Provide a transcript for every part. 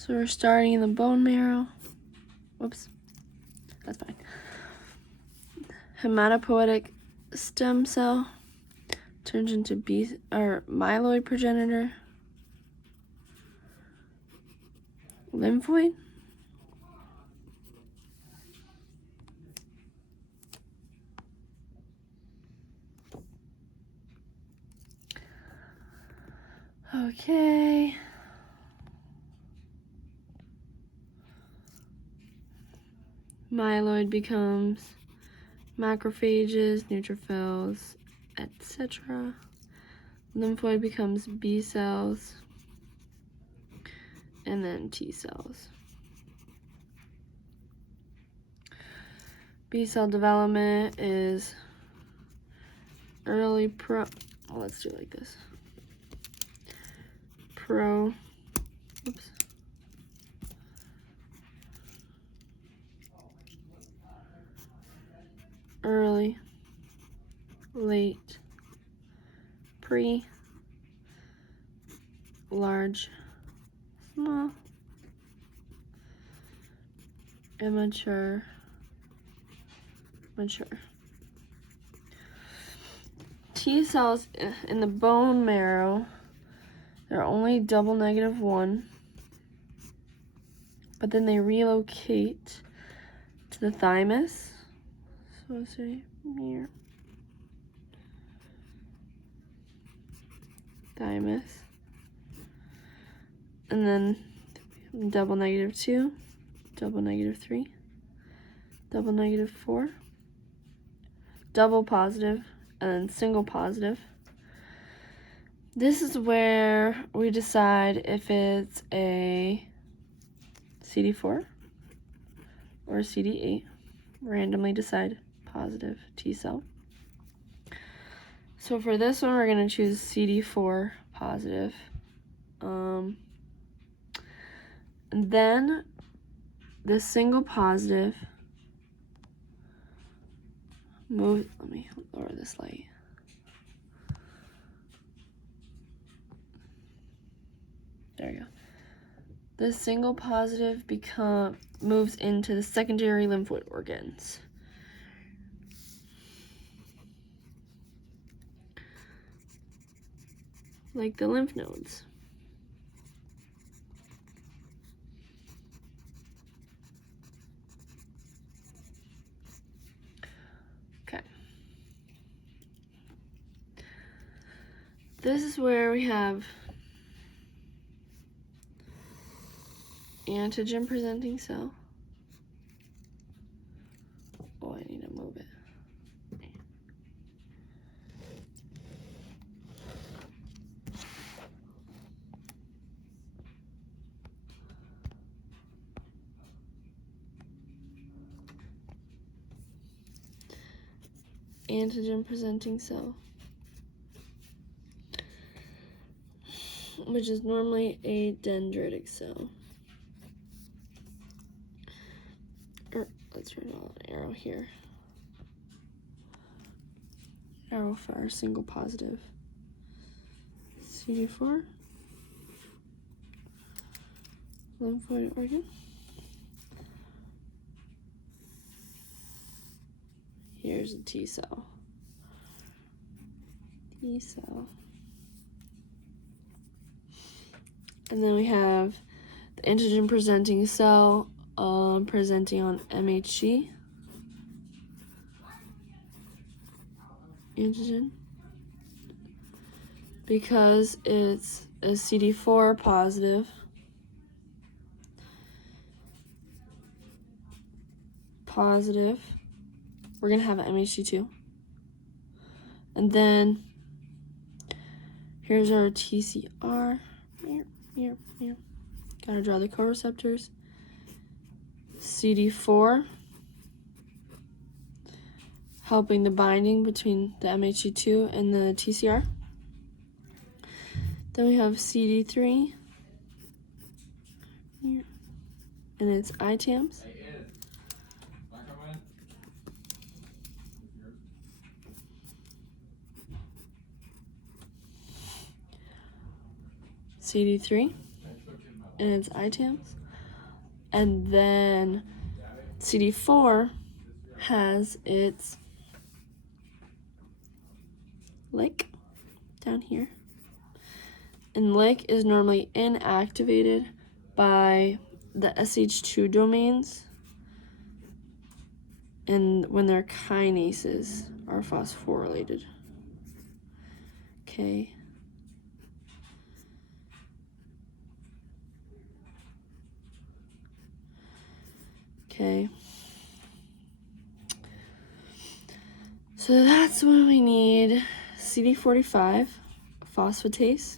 So we're starting in the bone marrow. Whoops, that's fine. Hematopoietic stem cell turns into myeloid progenitor. Lymphoid. Okay. Myeloid becomes macrophages, neutrophils, etc. Lymphoid becomes B cells, and then T cells. B cell development is early let's do it like this. Early, late, pre, large, small, immature, mature. T cells in the bone marrow, they're only double -1, but then they relocate to the thymus. So let's say here, thymus, and then double -2, double -3, double -4, double positive, and then single positive. This is where we decide if it's a CD4 or a CD8. Randomly decide positive T cell. So for this one, we're going to choose CD4 positive. And then the single positive moves. Let me lower this light. There you go. The single positive moves into the secondary lymphoid organs. Like the lymph nodes. Okay. This is where we have antigen presenting cell. Oh, I need to move it. Antigen presenting cell, which is normally a dendritic cell. Let's draw an arrow here. Arrow for our single positive. CD4, lymphoid organ. Here's a T cell. T cell. And then we have the antigen presenting cell presenting on MHC. Antigen. Because it's a CD4 positive. We're going to have an MHC2. And then here's our TCR. Gotta draw the co-receptors. CD4, helping the binding between the MHC2 and the TCR. Then we have CD3, here, and it's ITAMs. CD3, and its ITAMs. And then CD4 has its LIC down here. And LIC is normally inactivated by the SH2 domains and when their kinases are phosphorylated. Okay. Okay. So that's when we need CD45 phosphatase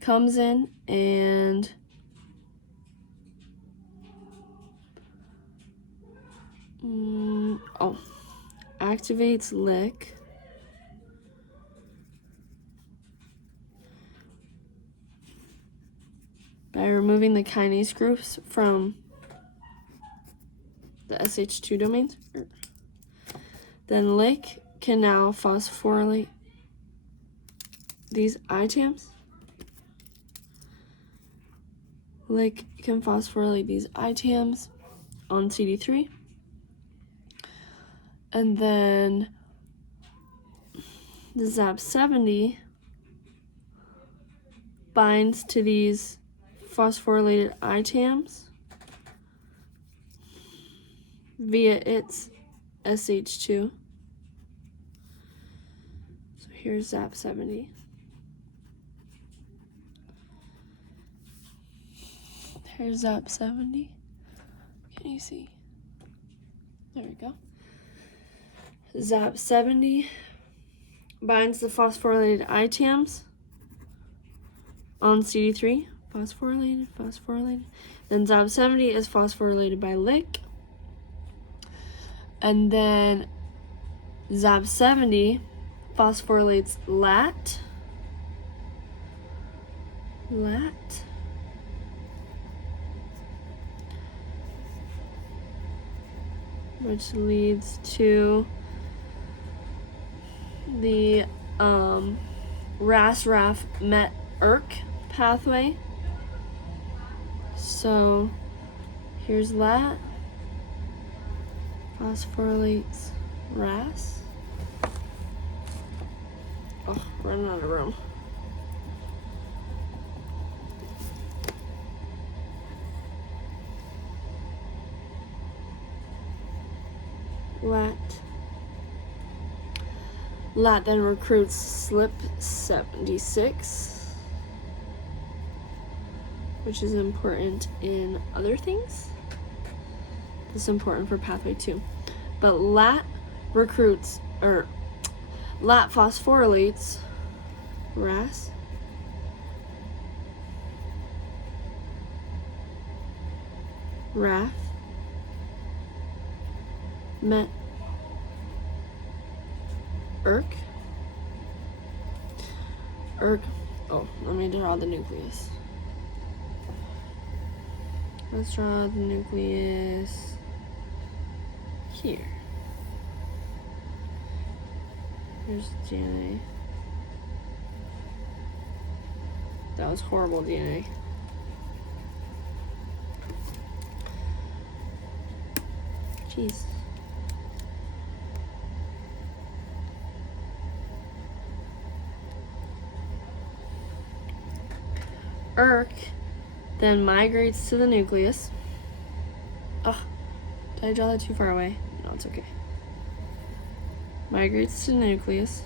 comes in and activates LIC by removing the kinase groups from the SH2 domains. Then LIC can now phosphorylate these ITAMs. LIC can phosphorylate these ITAMs on CD3. And then the ZAP70 binds to these phosphorylated ITAMs via its SH2. So here's ZAP70. Here's ZAP70. Can you see? There we go. ZAP70 binds the phosphorylated ITAMs on CD3. Phosphorylated. Then ZAP70 is phosphorylated by LIC. And then ZAP70 phosphorylates LAT. Which leads to the RAS-RAF-MET-ERK pathway. So here's LAT, phosphorylates RAS. Oh, running out of room. LAT then recruits SLP76, which is important in other things. This is important for pathway 2. But LAT phosphorylates RAS, RAF, MET, ERK. Oh, let me draw the nucleus. Let's draw the nucleus here. Here's DNA. That was horrible DNA. Jeez. ERK then migrates to the nucleus. Oh, did I draw that too far away? No, it's okay. Migrates to the nucleus.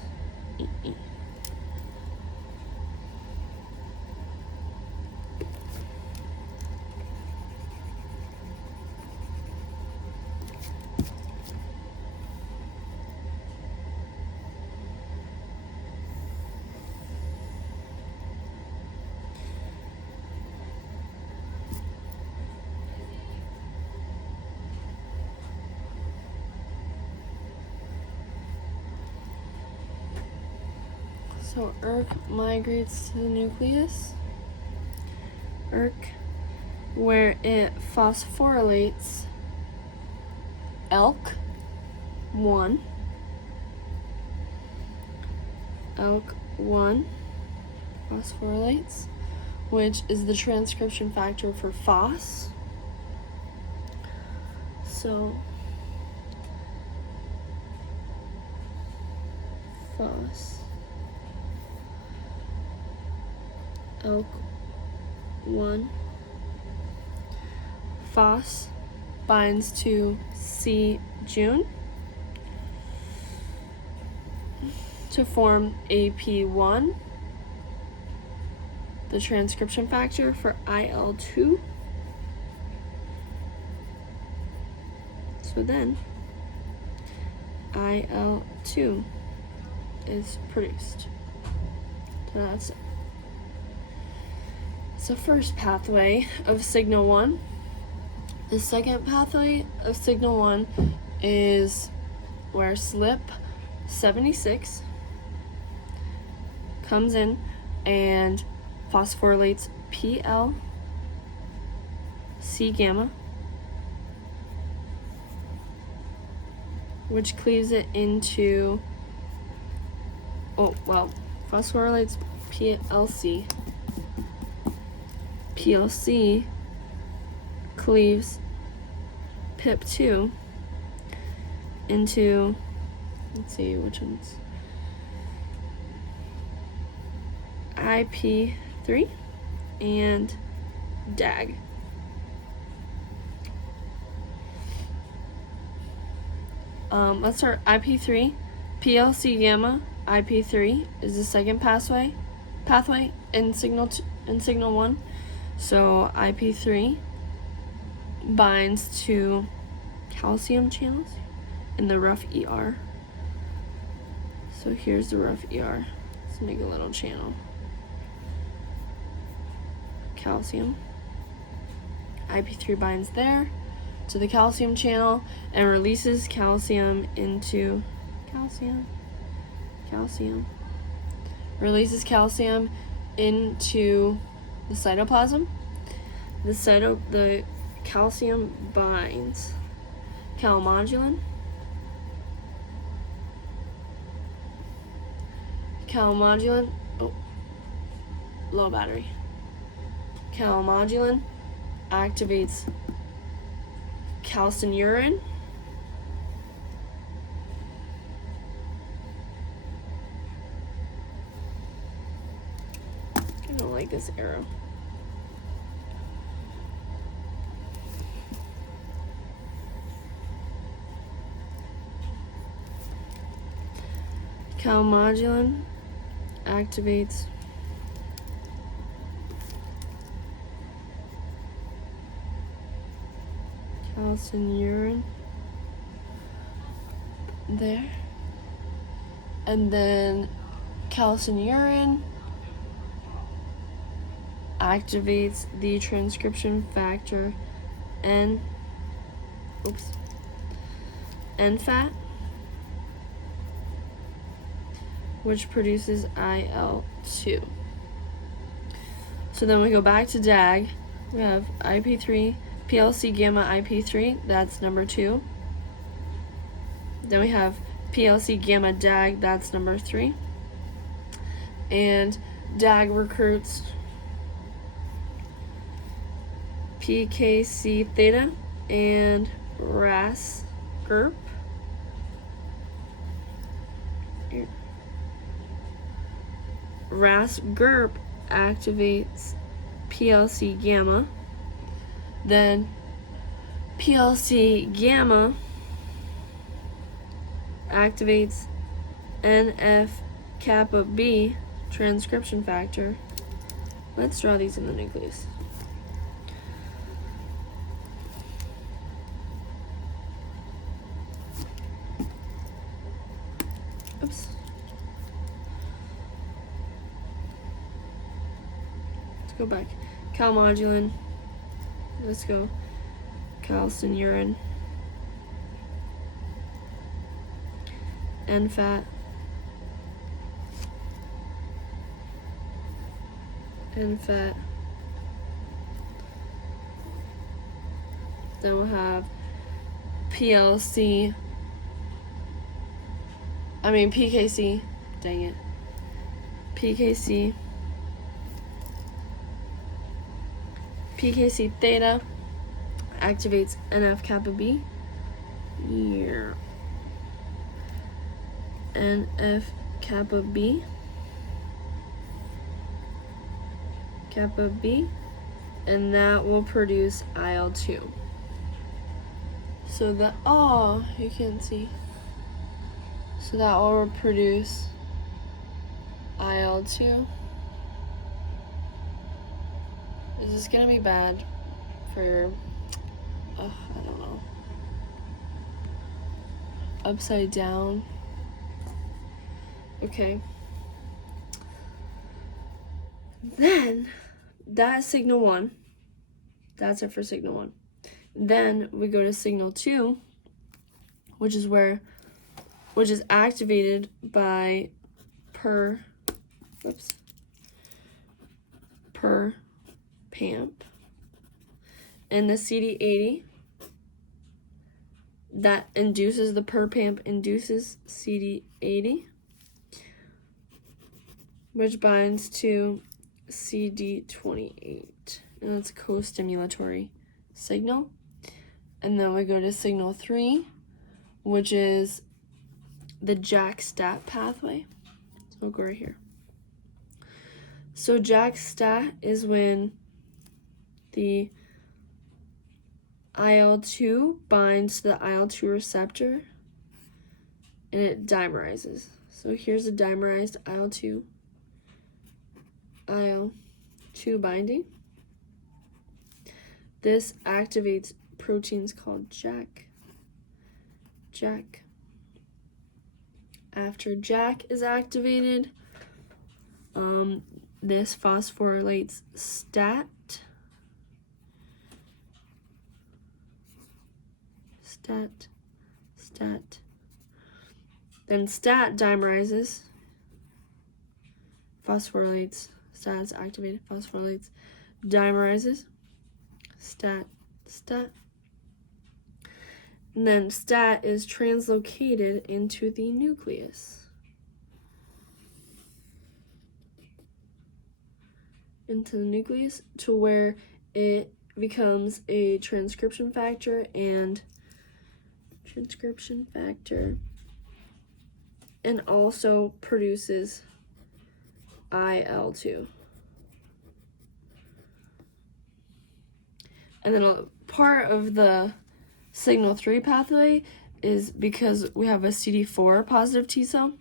So ERK migrates to the nucleus. ERK, where it phosphorylates ELK1. ELK1 phosphorylates which is the transcription factor for FOS. So FOS, ALK1. FOS binds to C-Jun to form AP1, the transcription factor for IL-2. So then IL-2 is produced. So that's it. So first pathway of signal 1. The second pathway of signal 1 is where SLP76 comes in and phosphorylates PLC gamma, which cleaves it into, phosphorylates PLC. PLC cleaves PIP2 into, let's see which ones, IP3 and DAG. Let's start IP3. PLC gamma IP3 is the second pathway in signal 1. So IP3 binds to calcium channels in the rough ER. So here's the rough ER. Let's make a little channel. Calcium. IP3 binds there to the calcium channel and releases calcium into releases calcium into the cytoplasm. The calcium binds calmodulin. Low battery. Calmodulin activates calcineurin. I don't like this arrow. Calmodulin activates calcineurin there, and then calcineurin activates the transcription factor NFAT, which produces IL-2. So then we go back to DAG. We have IP3, PLC gamma IP3, that's number 2. Then we have PLC gamma DAG, that's number 3. And DAG recruits PKC theta and RAS GURP. RAS GURP activates PLC gamma. Then PLC gamma activates NF-kappa B transcription factor. Let's draw these in the nucleus. Oops. Let's go back. Calmodulin. Let's go. Calcineurin. NFAT. NFAT. Then we'll have PKC. Dang it. PKC PKC theta activates NF kappa B. Here. NF kappa B. Kappa B. And that will produce IL-2. So that, oh, you can't see. So that will produce IL-2. Is this gonna be bad for, I don't know, upside down? Okay. Then, that's signal 1. That's it for signal 1. Then we go to signal 2, which is activated by per PAMP. And the CD80 that induces the per PAMP induces CD80, which binds to CD28, and that's a co-stimulatory signal. And then we go to signal 3, which is the JAK-STAT pathway. So we'll go right here. So JAK-STAT is when the IL-2 binds to the IL-2 receptor and it dimerizes. So here's a dimerized IL-2 binding. This activates proteins called JAK. After JAK is activated, this phosphorylates STAT. Then STAT dimerizes, phosphorylates, STAT is activated, phosphorylates, dimerizes, STAT. And then STAT is translocated into the nucleus. To where it becomes a transcription factor and also produces IL-2. And then a part of the signal 3 pathway is because we have a CD4 positive T cell.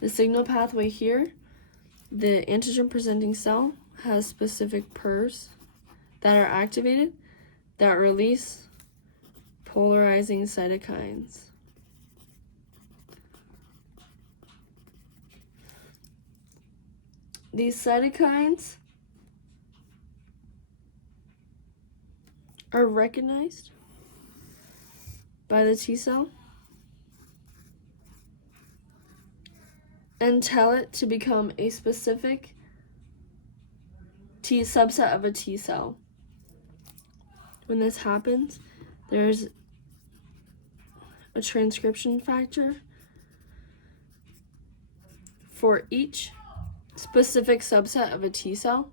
The signal pathway here, the antigen presenting cell has specific PERs that are activated that release polarizing cytokines. These cytokines are recognized by the T cell and tell it to become a specific subset of a T cell. When this happens, there's a transcription factor for each specific subset of a T cell.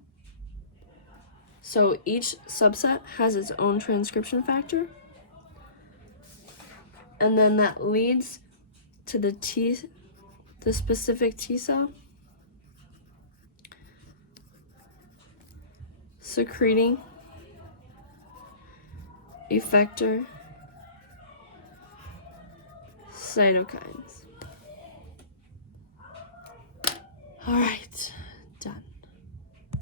So each subset has its own transcription factor. And then that leads to the specific T cell secreting effector cytokines. All right.